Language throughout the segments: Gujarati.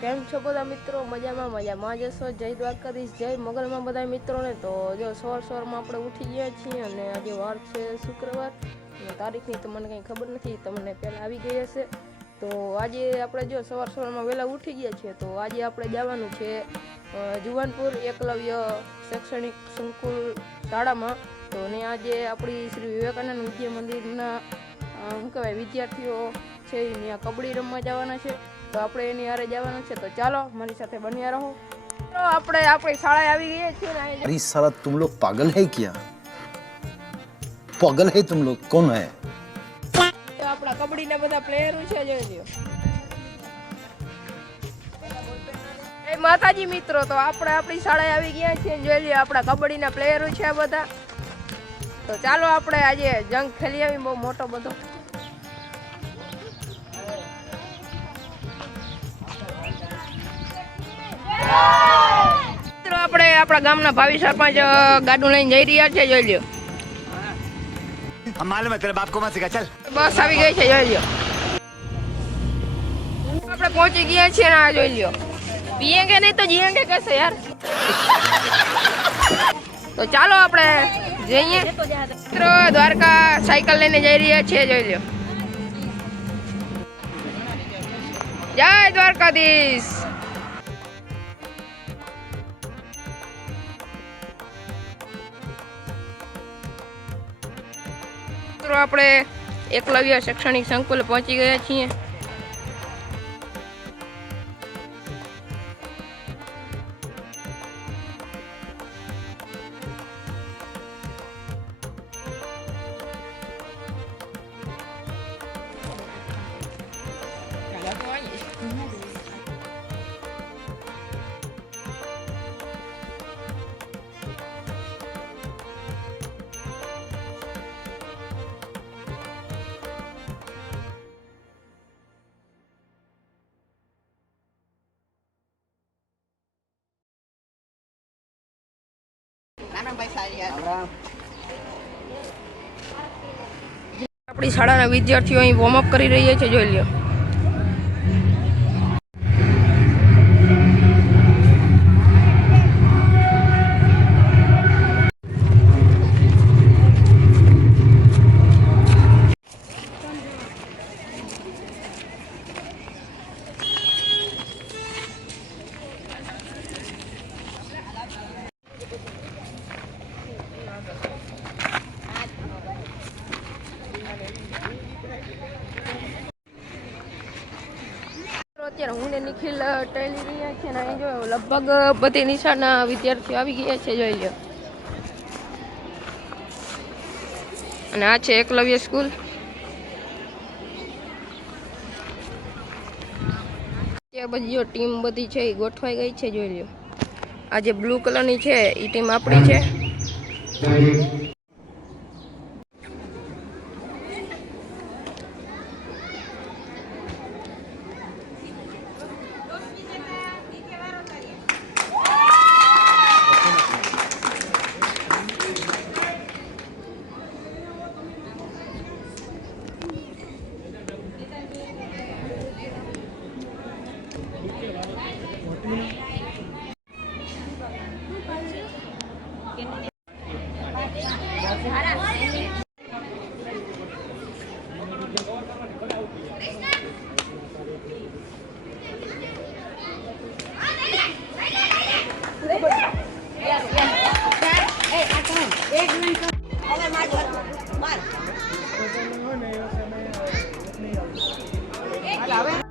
કેમ છો બધા મિત્રો? મજામાં જશો? જય દ્વારકાધીશ, જય મોગલમાં બધા મિત્રોને. તો જો સવારમાં આપણે ઉઠી ગયા છીએ અને આજે વાર છે શુક્રવાર અને તારીખની તો મને કંઈ ખબર નથી, તમને પહેલાં આવી ગઈ હશે. તો આજે આપણે જો સવારમાં વહેલા ઉઠી ગયા છીએ તો આજે આપણે જવાનું છે જુવાનપુર એકલવ્ય શૈક્ષણિક સંકુલ શાળામાં. તો ને આજે આપણી શ્રી વિવેકાનંદ વિદ્યા મંદિરના શું કહેવાય વિદ્યાર્થીઓ છે ત્યાં કબડ્ડી રમવા જવાના છે. તો આપણે એની હારે જવાનું છે, તો ચાલો મારી સાથે બન્યા રહો. તો આપણે આપણી શાળાએ આવી ગયા છીએ ને. अरे साला तुम लोग पागल है क्या? पागल है तुम लोग? कौन है? આપણા કબડ્ડીના બધા પ્લેયરો છે, જોઈ લ્યો. એ માતાજી મિત્રો, તો આપણે આપણી શાળાએ આવી ગયા છીએ, જોઈ લ્યો આપણા કબડ્ડીના પ્લેયરો છે આ બધા. તો ચાલો આપણે આજે જંગ ખેલી આવી બહુ મોટો બધો. મિત્રો આપણે આપણા ગામના ભાવિ સરપંચ ગાડું લઈને જઈ રહ્યા છે, જોઈ લ્યો. मालूम है तेरे बाप को मत सिखा चल। બસ આવી ગઈ છે, જોઈ લ્યો. આપણે પહોંચી ગયા છીએ ને, આ જોઈ લ્યો. પીએંગે નહીં તો જીએંગે कैसे યાર. તો ચાલો આપણે જઈએ. મિત્રો દ્વારકા સાયકલ લઈને જઈ રહ્યા છીએ, જોઈ લ્યો. જય દ્વારકાધીશ. મિત્રો આપણે એકલવ્ય શૈક્ષણિક સંકુલ પહોંચી ગયા છીએ. આપણી શાળાના વિદ્યાર્થીઓ અહીં વોર્મઅપ કરી રહ્યા છે, જોઈ લ્યો. અત્યારે હું ને નિખિલ ટેલી રહ્યા છે ને અહીં જો લગભગ બધી નિશાળના વિદ્યાર્થીઓ આવી ગયા છે, જોઈ લો. અને આ છે એકલવ્ય સ્કૂલ. ત્યાં બધી જો ટીમ બધી છે એ ગોઠવાઈ ગઈ છે, જોઈ લો. આ જે બ્લુ કલરની છે એ ટીમ આપણી છે.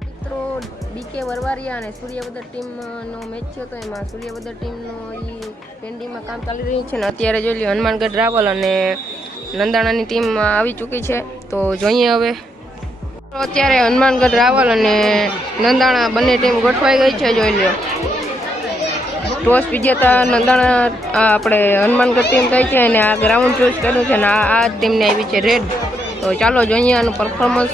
મિત્રો બીકે વરવારિયા અને સૂર્યવદર ટીમનો મેચ થયો તો એમાં સૂર્યવદર ટીમનો એ પેન્ડિંગમાં કામ ચાલી રહ્યું છે ને અત્યારે જોઈ લો હનુમાનગઢ રાવલ અને નંદાણાની ટીમ આવી ચૂકી છે. તો જોઈએ હવે. અત્યારે હનુમાનગઢ રાવલ અને નંદાણા બંને ટીમ ગોઠવાઈ ગઈ છે, જોઈ લો. ટોસ વિજેતા નંદાણા આપણે હનુમાનગઢ ટીમ કહી છે અને આ ગ્રાઉન્ડ ચૂઝ કર્યું છે અને આ ટીમને આવી છે રેડ. તો ચાલો જોઈએ આનું પરફોર્મન્સ.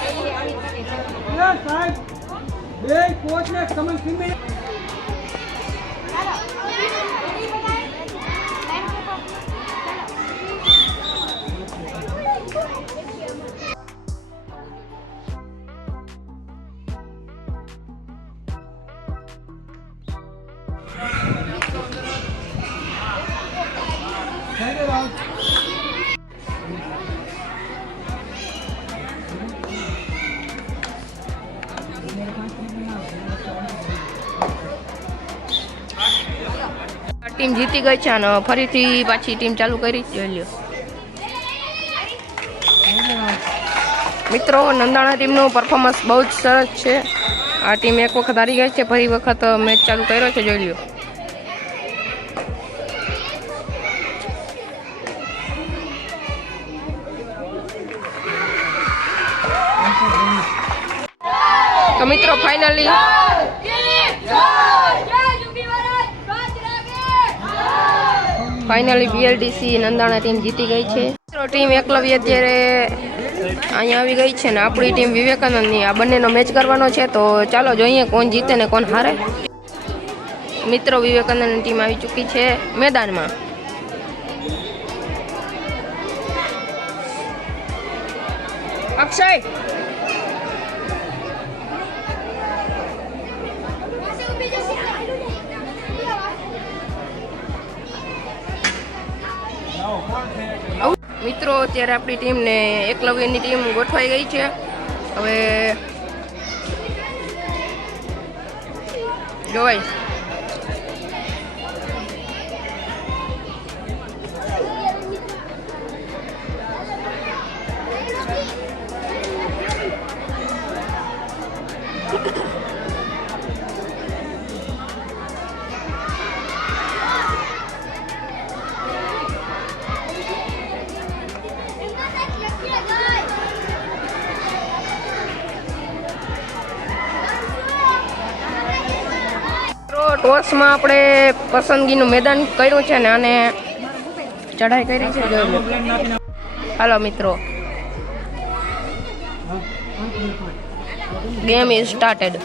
ટીમ જીતી ગઈ છે અને ફરીથી પાછી ટીમ ચાલુ કરી જોઈ લ્યો મિત્રો. નંદાણા ટીમનું પરફોર્મન્સ બહુ જ સરસ છે. આ ટીમ એક વખત હારી ગઈ છે, ફરી વખત મેચ ચાલુ કર્યો છે, જોઈ લ્યો. તો મિત્રો ફાઇનલી BLDC નંદાણા ટીમ જીતી ગઈ છે. મિત્રો ટીમ એકલવ્ય અત્યારે અહીંયા આવી ગઈ છે ને આપણી ટીમ વિવેકાનંદની આ બંનેનો મેચ કરવાનો છે. તો ચાલો જોઈએ કોણ જીતે ને કોણ હારે. મિત્રો વિવેકાનંદની ટીમ આવી ચૂકી છે મેદાનમાં. અક્ષય મિત્રો અત્યારે આપણી ટીમ ને એકલવ્યની ટીમ ગોઠવાઈ ગઈ છે. હવે જોવાય ટોસમાં આપણે પસંદગીનું મેદાન કર્યું છે ને આને ચઢાઈ કરી છે. હાલો મિત્રો, ગેમ ઇઝ સ્ટાર્ટેડ.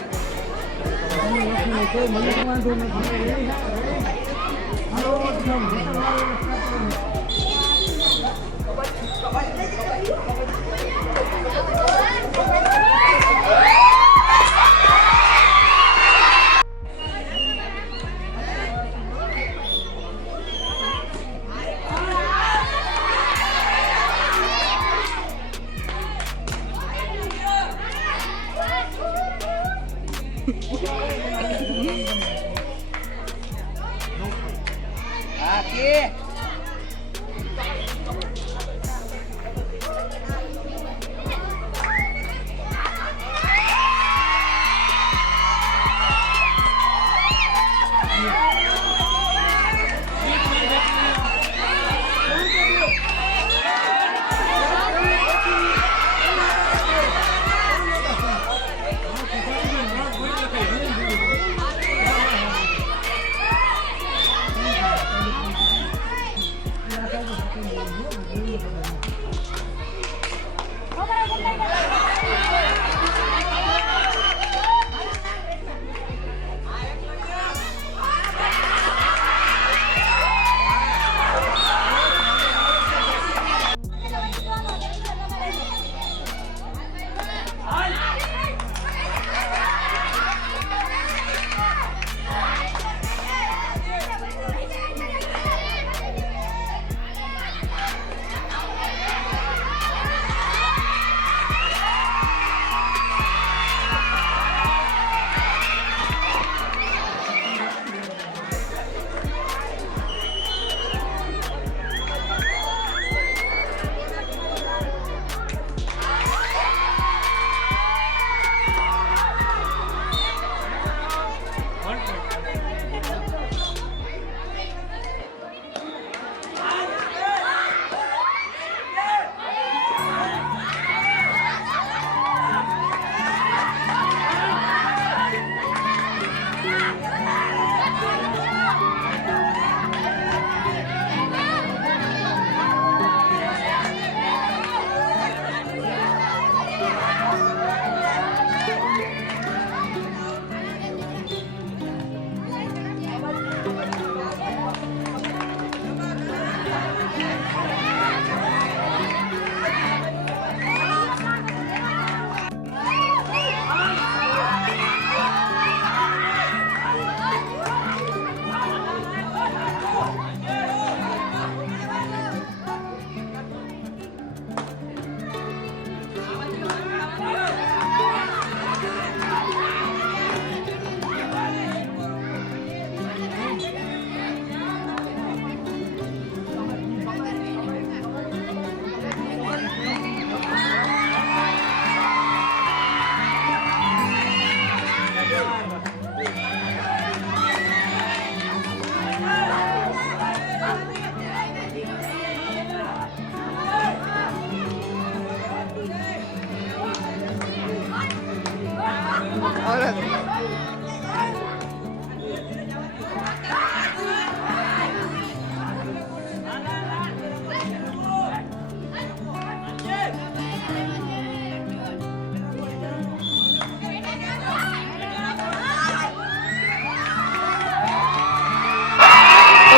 તો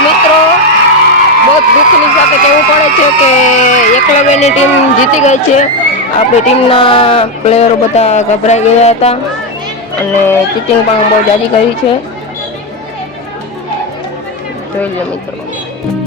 મિત્રો બહુ દુઃખની સાથે કહેવું પડે છે કે એકલવ્યની ટીમ જીતી ગઈ છે. આપણી ટીમના પ્લેયરો બધા ગભરાઈ ગયા હતા અને ચીટિંગ પણ બહુ જાજી કરી છે. જોઈ લો મિત્રો.